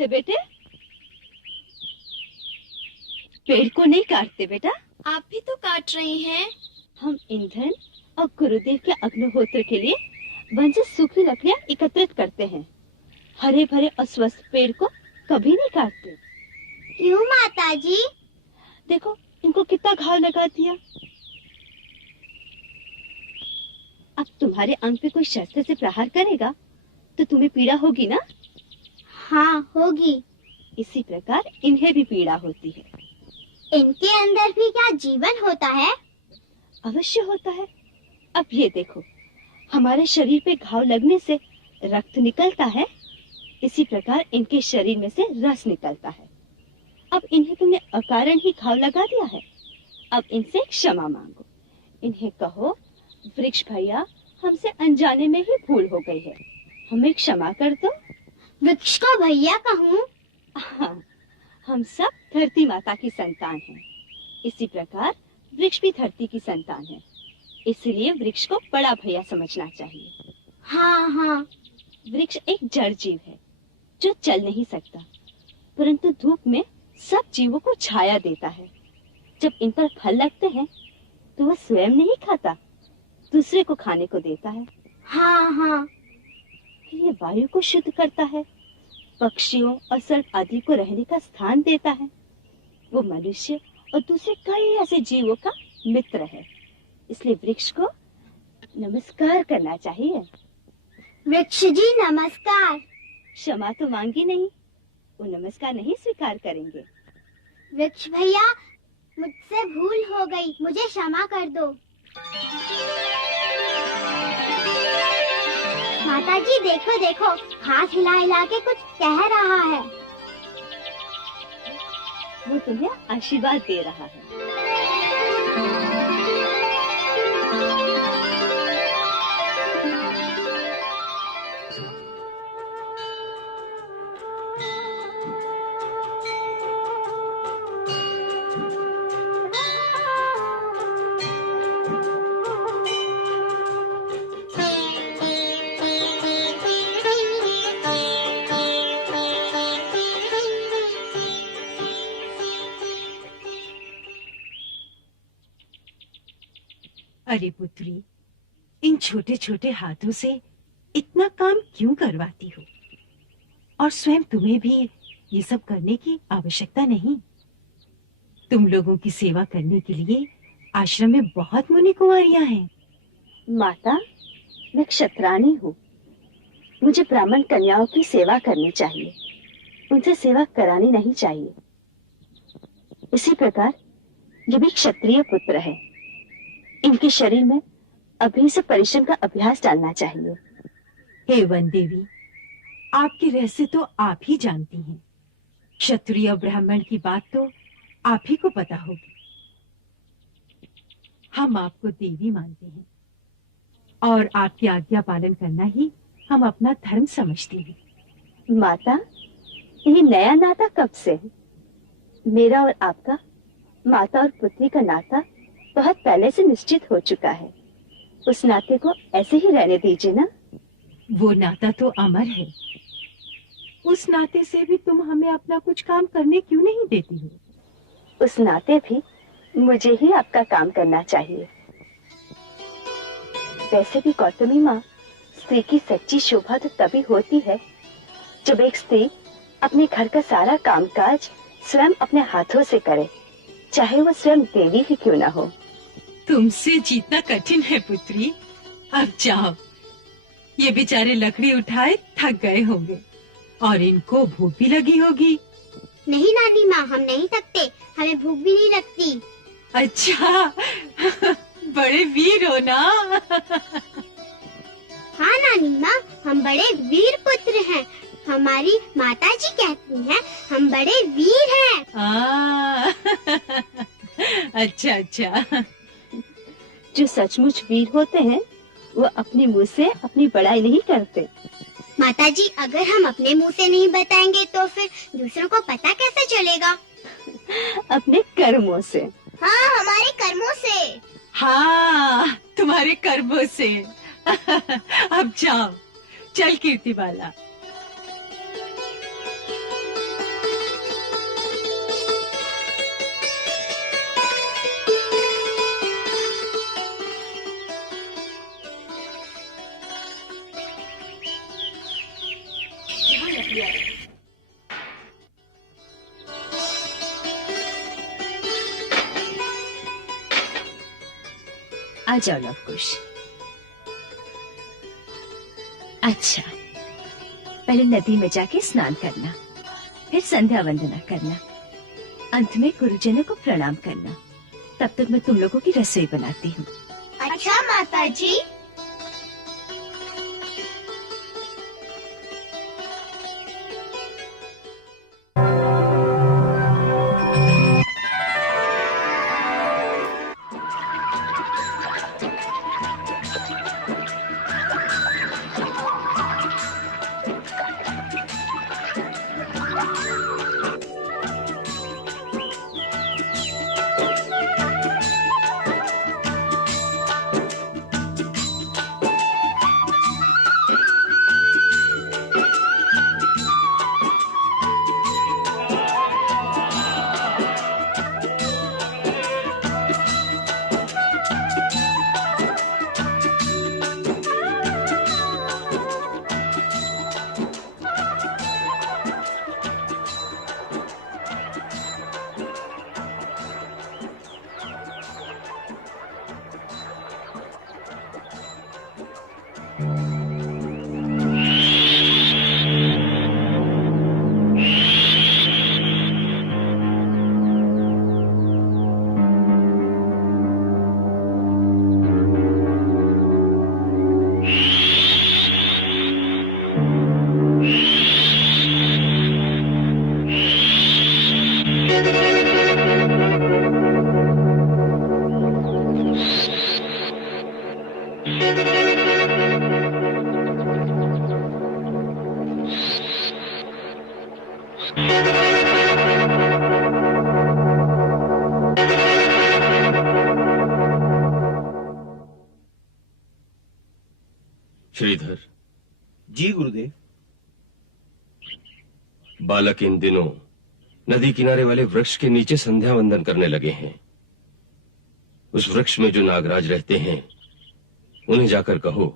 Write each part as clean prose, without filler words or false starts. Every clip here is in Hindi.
काटते बेटे, पेड़ को नहीं काटते बेटा। आप भी तो काट रही हैं। हम ईंधन और गुरुदेव के अग्निहोत्र के लिए वन से सूखी लकड़ियाँ एकत्रित करते हैं। हरे भरे और स्वस्थ पेड़ को कभी नहीं काटते। क्यों माताजी? देखो इनको कितना घाव लगा दिया। अब तुम्हारे अंग पे कोई शस्त्र से प्रहार करेगा तो तुम्हें पीड़ा होगी ना? हाँ होगी। इसी प्रकार इन्हें भी पीड़ा होती है। इनके अंदर भी क्या जीवन होता है? अवश्य होता है। अब ये देखो, हमारे शरीर पे घाव लगने से रक्त निकलता है, इसी प्रकार इनके शरीर में से रस निकलता है। अब इन्हें तुमने अकारण ही घाव लगा दिया है। अब इनसे क्षमा मांगो। इन्हें कहो, वृक्ष भैया हमसे अनजाने में ही भूल हो गई है, हमें क्षमा कर दो। वृक्ष को भैया कहूँ? हाँ, हम सब धरती माता की संतान हैं। इसी प्रकार वृक्ष भी धरती की संतान है, इसलिए वृक्ष को बड़ा भैया समझना चाहिए। हाँ हाँ। वृक्ष एक जड़ जीव है जो चल नहीं सकता, परंतु धूप में सब जीवों को छाया देता है। जब इन पर फल लगते हैं तो वह स्वयं नहीं खाता, दूसरे को खाने को देता है। हाँ हाँ। ये वायु को शुद्ध करता है, पक्षियों और सर्प आदि को रहने का स्थान देता है। वो मनुष्य और दूसरे कई ऐसे जीवों का मित्र है, इसलिए वृक्ष को नमस्कार करना चाहिए। वृक्ष जी नमस्कार। क्षमा तो मांगी नहीं, वो नमस्कार नहीं स्वीकार करेंगे। वृक्ष भैया मुझसे भूल हो गई, मुझे क्षमा कर दो। माताजी देखो देखो, हाथ हिला हिला के कुछ कह रहा है। वो तुम्हें आशीर्वाद दे रहा है। अरे पुत्री, इन छोटे छोटे हाथों से इतना काम क्यों करवाती हो? और स्वयं तुम्हें भी ये सब करने की आवश्यकता नहीं। तुम लोगों की सेवा करने के लिए आश्रम में बहुत मुनि कुंवारियां हैं। माता, मैं क्षत्राणी हूँ, मुझे ब्राह्मण कन्याओं की सेवा करनी चाहिए, उनसे सेवा करानी नहीं चाहिए। इसी प्रकार ये भी क्षत्रिय पुत्र है, इनके शरीर में अभी से परिश्रम का अभ्यास डालना चाहिए। हे वन देवी, आपके रहस्य तो आप ही जानती हैं। क्षत्रिय ब्राह्मण की बात तो आप ही को पता होगी। हम आपको देवी मानते हैं और आपकी आज्ञा पालन करना ही हम अपना धर्म समझते हैं। माता, ये नया नाता कब से है? मेरा और आपका माता और पुत्री का नाता बहुत पहले से निश्चित हो चुका है। उस नाते को ऐसे ही रहने दीजिए ना। वो नाता तो अमर है। उस नाते से भी तुम हमें अपना कुछ काम करने क्यों नहीं देती हो? उस नाते भी मुझे ही आपका काम करना चाहिए। वैसे भी गौतमी माँ, स्त्री की सच्ची शोभा तो तभी होती है जब एक स्त्री अपने घर का सारा कामकाज स्वयं अपने हाथों से करे, चाहे वो स्वयं देवी ही क्यों ना हो। तुमसे जीतना कठिन है पुत्री। अब जाओ, ये बेचारे लकड़ी उठाए थक गए होंगे और इनको भूख भी लगी होगी। नहीं नानी माँ, हम नहीं थकते, हमें भूख भी नहीं लगती। अच्छा, बड़े वीर हो ना? हाँ नानी माँ, हम बड़े वीर पुत्र हैं। हमारी माताजी कहती हैं हम बड़े वीर हैं। अच्छा अच्छा। जो सचमुच वीर होते हैं वो अपने मुंह से अपनी बड़ाई नहीं करते। माताजी, अगर हम अपने मुंह से नहीं बताएंगे तो फिर दूसरों को पता कैसे चलेगा? अपने कर्मों से। हाँ, हमारे कर्मों से। हाँ, तुम्हारे कर्मों से। अब जाओ, चल कीर्तिबाला। आ जाओ लवकुश। अच्छा, पहले नदी में जाके स्नान करना, फिर संध्या वंदना करना, अंत में गुरुजनों को प्रणाम करना। तब तक मैं तुम लोगों की रसोई बनाती हूँ। अच्छा माता जी। श्रीधर। जी गुरुदेव। बालक इन दिनों नदी किनारे वाले वृक्ष के नीचे संध्या वंदन करने लगे हैं। उस वृक्ष में जो नागराज रहते हैं उन्हें जाकर कहो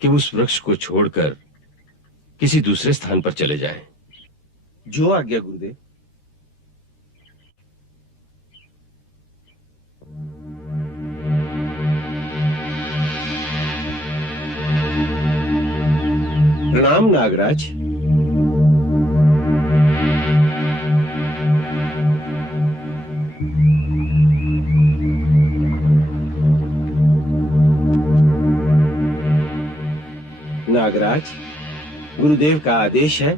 कि उस वृक्ष को छोड़कर किसी दूसरे स्थान पर चले जाएं। जो आज्ञा गुरुदेव। प्रणाम नागराज। नागराज, गुरुदेव का आदेश है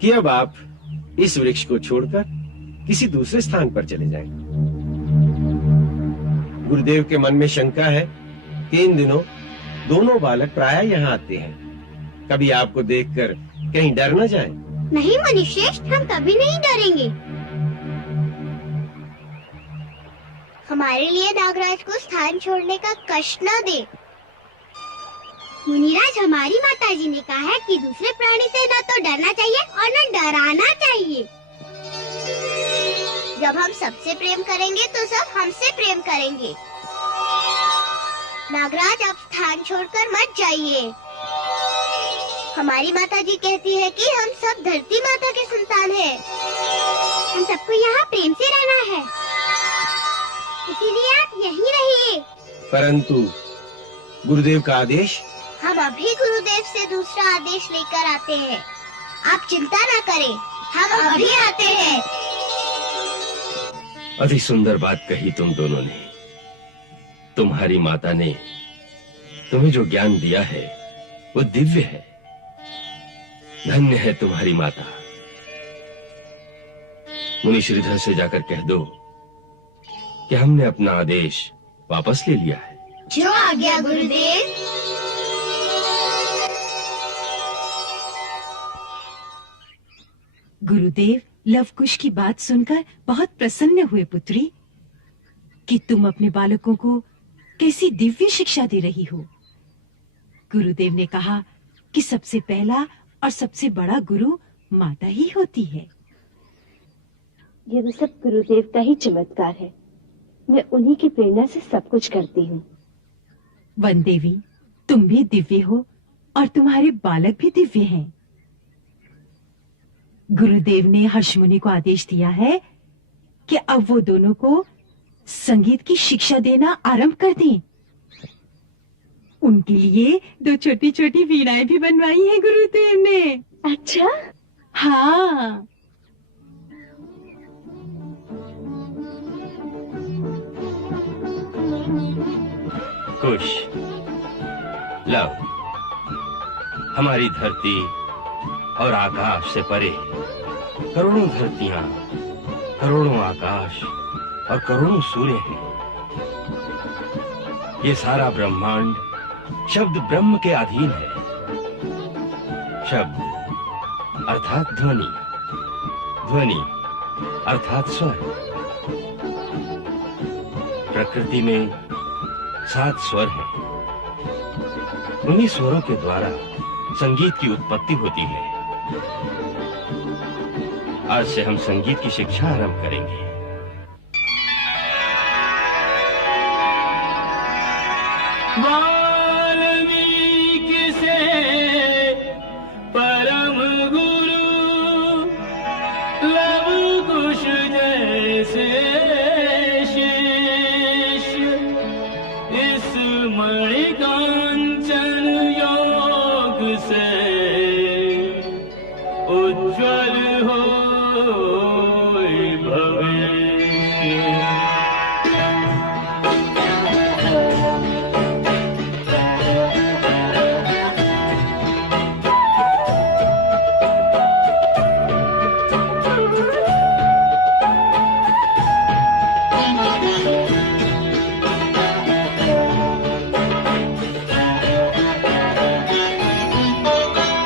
कि अब आप इस वृक्ष को छोड़कर किसी दूसरे स्थान पर चले जाएं। गुरुदेव के मन में शंका है कि इन दिनों दोनों बालक प्रायः यहाँ आते हैं। कभी आपको देखकर कहीं डर न जाएं। नहीं मुनिश्रेष्ठ, हम कभी नहीं डरेंगे। हमारे लिए नागराज को स्थान छोड़ने का कष्ट न दे। मुनिराज, हमारी माताजी ने कहा है कि दूसरे प्राणी से न तो डरना चाहिए और न डराना चाहिए। जब हम सबसे प्रेम करेंगे तो सब हमसे प्रेम करेंगे। नागराज, आप स्थान छोड़कर मत जाइए। हमारी माताजी कहती है कि हम सब धरती माता के संतान हैं। हम सबको यहाँ प्रेम से रहना है, इसीलिए आप यहीं रहिए। परंतु गुरुदेव का आदेश। हम अभी गुरुदेव से दूसरा आदेश लेकर आते हैं। आप चिंता न करें, हम अभी आते हैं। अति सुंदर बात कही तुम दोनों ने। तुम्हारी माता ने तुम्हें जो ज्ञान दिया है वो दिव्य है। धन्य है तुम्हारी माता। मुनि श्रीधर से जाकर कह दो कि हमने अपना आदेश वापस ले लिया है। जो आज्ञा गुरुदेव। गुरुदेव लवकुश की बात सुनकर बहुत प्रसन्न हुए पुत्री कि तुम अपने बालकों को कैसी दिव्य शिक्षा दे रही हो। गुरुदेव ने कहा कि सबसे पहला और सबसे बड़ा गुरु माता ही होती है। ये वो सब गुरुदेव का ही चमत्कार है। मैं उन्हीं की प्रेरणा से सब कुछ करती हूँ। वनदेवी, तुम भी दिव्य हो और तुम्हारे बालक भी दिव्य हैं। गुरुदेव ने हर्षमुनि को आदेश दिया है कि अब वो दोनों को संगीत की शिक्षा देना आरंभ कर दें। उनके लिए 2 छोटी छोटी वीणाएं भी बनवाई हैं गुरुदेव ने। अच्छा, हाँ। कुश, लव, हमारी धरती और आकाश से परे करोड़ों धरतियां, करोड़ों आकाश और करोड़ों सूर्य हैं। ये सारा ब्रह्मांड शब्द ब्रह्म के अधीन है। शब्द अर्थात ध्वनि, ध्वनि अर्थात स्वर। प्रकृति में 7 स्वर हैं। उन्हीं स्वरों के द्वारा संगीत की उत्पत्ति होती है। आज से हम संगीत की शिक्षा आरंभ करेंगे। वाल्मीकि से परम गुरु लव कुश जैसे शिष्य, इस मणिकांचन योग से उज्ज्वल हो भविष्य।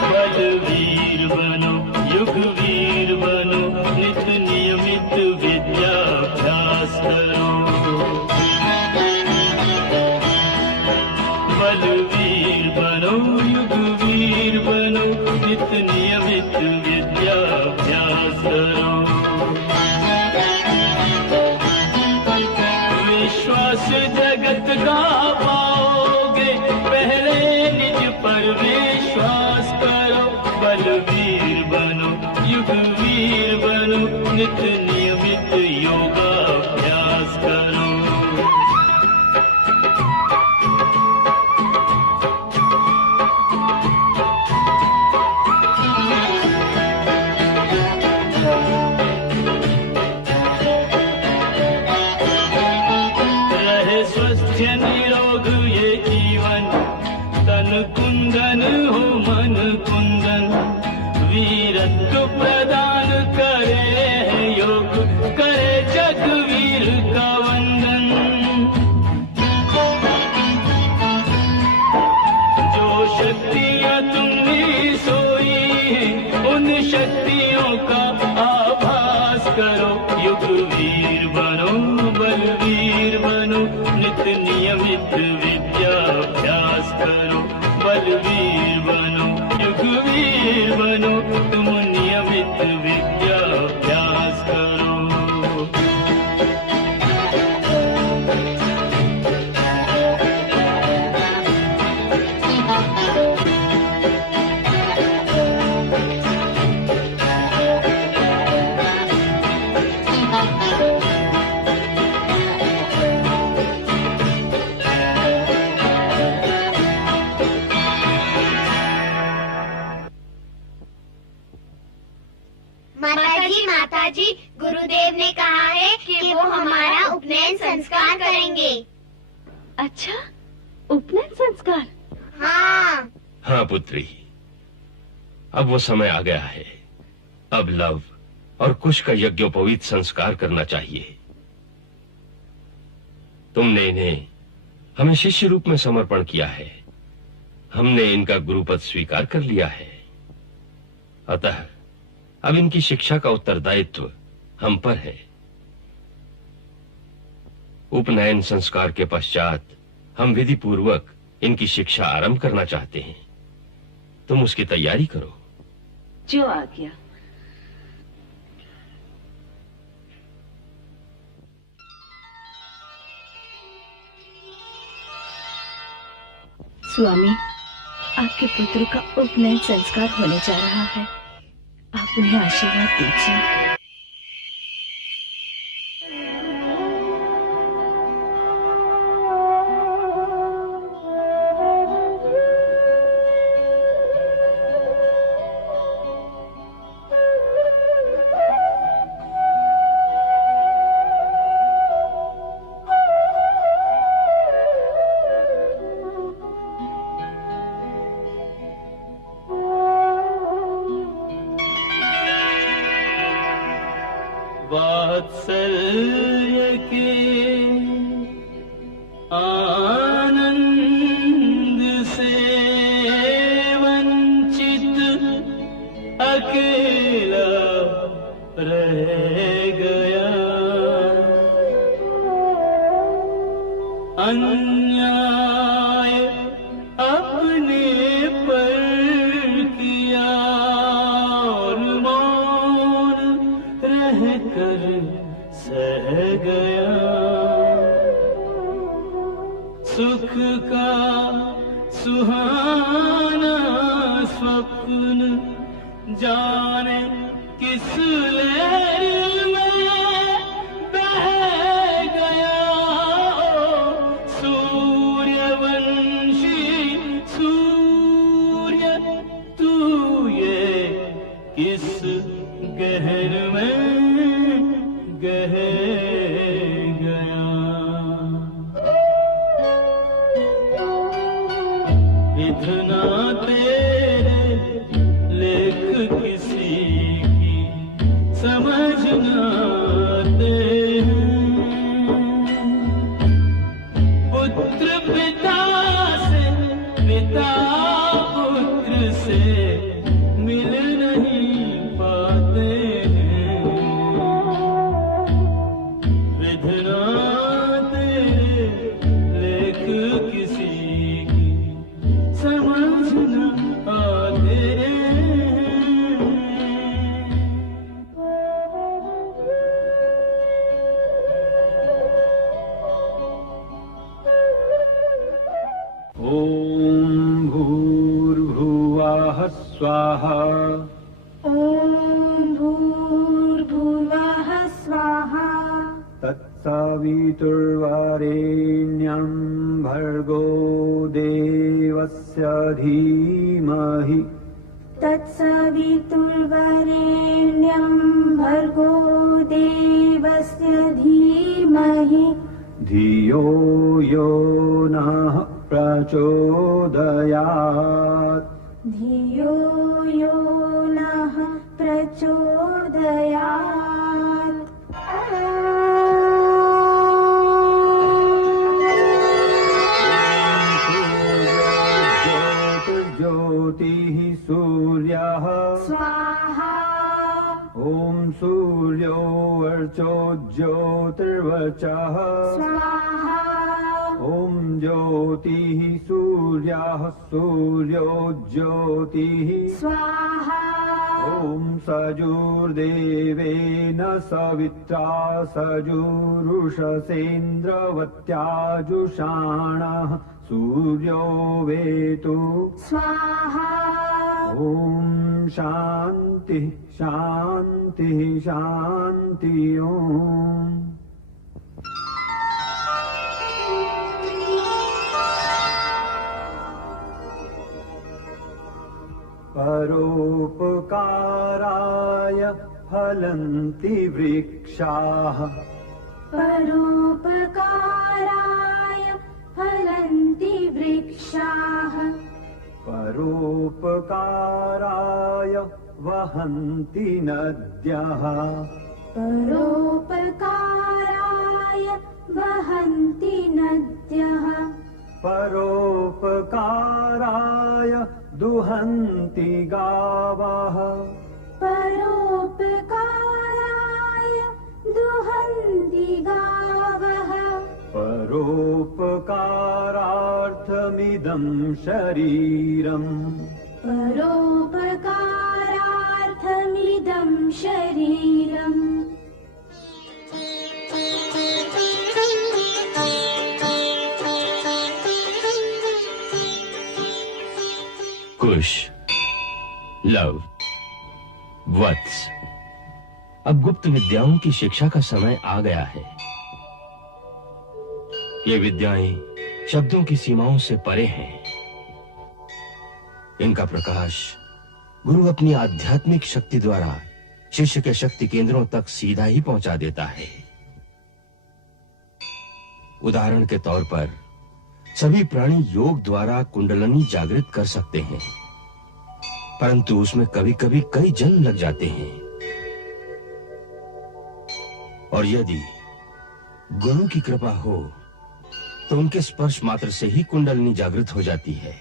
बलवीर बनो, युगवीर बनो, नित नियमित विद्याभ्यास करो। बलवीर बनो, युगवीर बनो, नित नियमित विद्याभ्यास करो। विश्वास जगत का पाओगे, पहले निज पर विश्वास करो। बलवीर बनो, युगवीर बनो, नित नियमित योगाभ्यास करो। रहे स्वस्थ निरोग ये जीवन, तन कुंदन हो मन कुंदन। वीरत्व प्रदान करे योग, करे जगवीर का वंदन। जो शक्तियां तुमने सोई हैं, उन शक्तियों का आभास करो। युगवीर बनो, बलवीर बनो, नित नियमित विद्याभ्यास करो। बलवीर बनो, युगवीर बनो, तुम नियमित विद्याभ्यास करो। माताजी, गुरुदेव ने कहा है कि वो हमारा उपनयन संस्कार करेंगे। अच्छा, उपनयन संस्कार? हाँ। हाँ पुत्री, अब वो समय आ गया है। अब लव और कुश का यज्ञोपवीत संस्कार करना चाहिए। तुमने इन्हें हमें शिष्य रूप में समर्पण किया है। हमने इनका गुरुपद स्वीकार कर लिया है। अतः अब इनकी शिक्षा का उत्तरदायित्व हम पर है। उपनयन संस्कार के पश्चात हम विधि पूर्वक इनकी शिक्षा आरंभ करना चाहते हैं। तुम उसकी तैयारी करो। जो आ गया। स्वामी, आपके पुत्र का उपनयन संस्कार होने जा रहा है। आप उन्हें आशीर्वाद दीजिए। वात्सल्य के आनंद से वंचित अकेला रह गया। अन्याय अपने पर किया और मौन रहकर सह गया। सुख का सुहाना स्वप्न जाने किस लहर में बह गया। सूर्यवंशी सूर्य तू ये किस गहर में गह गया। इतना तेरे लेख किसी की समझ न आते हैं। पुत्र पिता से, पिता पुत्र से मिल नहीं पाते हैं। विधना तेरे लेख किसी की समझ न आते हैं। ॐ भूर्भुवः स्वाहा। ॐ भूर्भुवः स्वाहा। तत्सवितुर्वरेण्यं भर्गो देवस्य धीमहि। तत्सवितुर्वरेण्यं भर्गो देवस्य धीमहि। धियो यो नः प्रचोदयात्। धियो यो नः प्रचोदयात्। ज्योतिर्ज्योतिः सूर्यः स्वाहा। ॐ सूर्यो वर्चो ज्योतिर्वचः स्वाहा। ॐ ज्योतिः सूर्यः सूर्यो ज्योतिः स्वाहा। ॐ सजुर्देवेन सवित्रा सजुरुषसेन्द्रवत्याजुषाणः सूर्यो वेतु। स्वाहा। ॐ शान्ति शान्ति शान्ति। ॐ परोपकाराय फलन्ति वृक्षाः। परोपकाराय फलन्ति वृक्षाः। परोपकाराय वहन्ति नद्यः। परोपकाराय वहन्ति नद्यः। परोपकाराय दुहन्ति गावः। परोपकाराय दुहन्ति गावः। परोपकारार्थमिदं शरीरम्। परोपकारार्थमिदं शरीरम्। कुश, लव, वत्स, अब गुप्त विद्याओं की शिक्षा का समय आ गया है। ये विद्याएं शब्दों की सीमाओं से परे हैं। इनका प्रकाश गुरु अपनी आध्यात्मिक शक्ति द्वारा शिष्य के शक्ति केंद्रों तक सीधा ही पहुंचा देता है। उदाहरण के तौर पर सभी प्राणी योग द्वारा कुंडलनी जागृत कर सकते हैं, परंतु उसमें कभी कभी कई जन्म लग जाते हैं। और यदि गुरु की कृपा हो तो उनके स्पर्श मात्र से ही कुंडलिनी जागृत हो जाती है।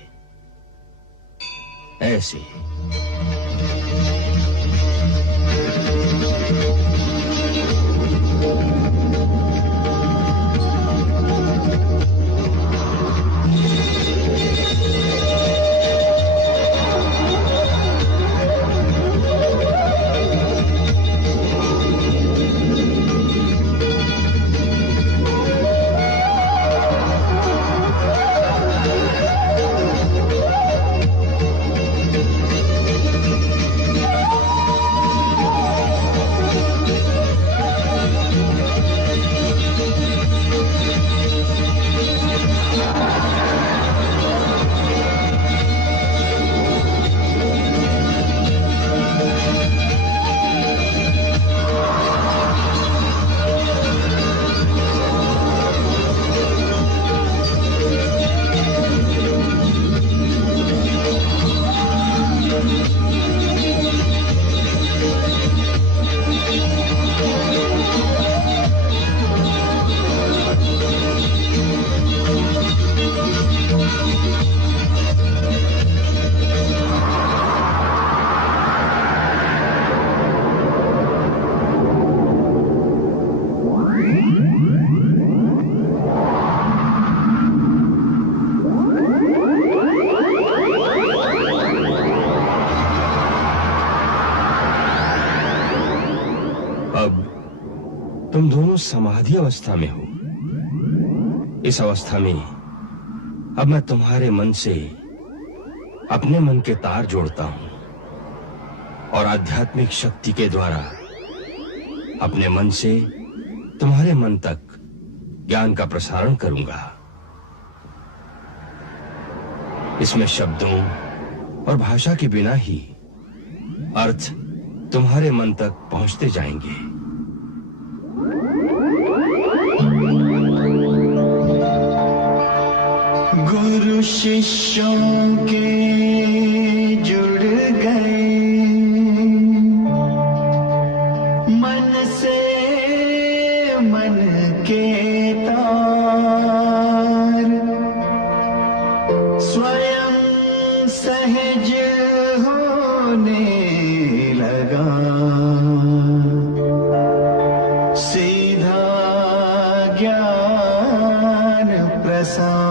ऐसे तुम दोनों समाधि अवस्था में हो। इस अवस्था में अब मैं तुम्हारे मन से अपने मन के तार जोड़ता हूं और आध्यात्मिक शक्ति के द्वारा अपने मन से तुम्हारे मन तक ज्ञान का प्रसारण करूंगा। इसमें शब्दों और भाषा के बिना ही अर्थ तुम्हारे मन तक पहुंचते जाएंगे। गुरु शिष्यों के जुड़ गए मन से मन के तार, स्वयं सहज होने लगा सीधा ज्ञान प्रसार।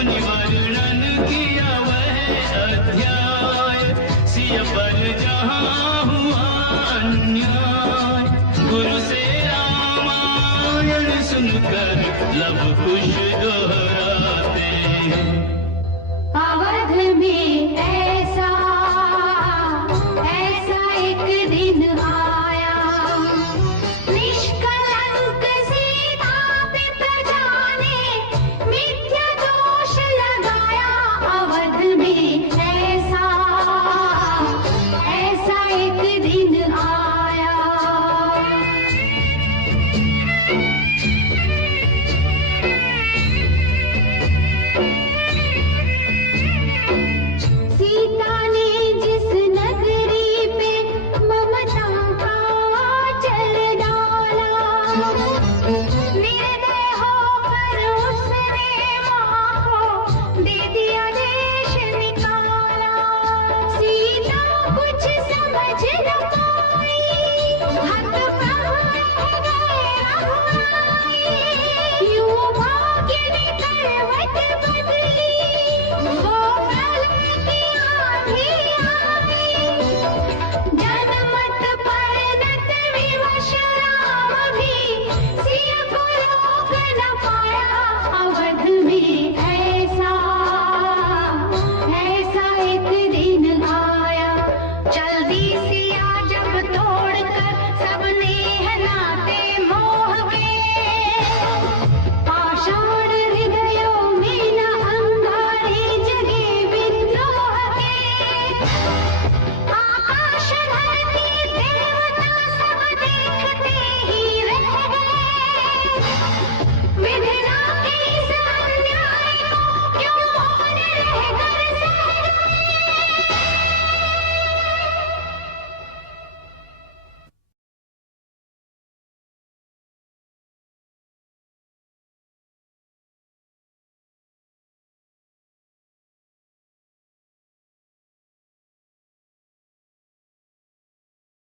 वर्णन किया वह अध्याय सिय पर कुछ दोहराते हैं। अवध में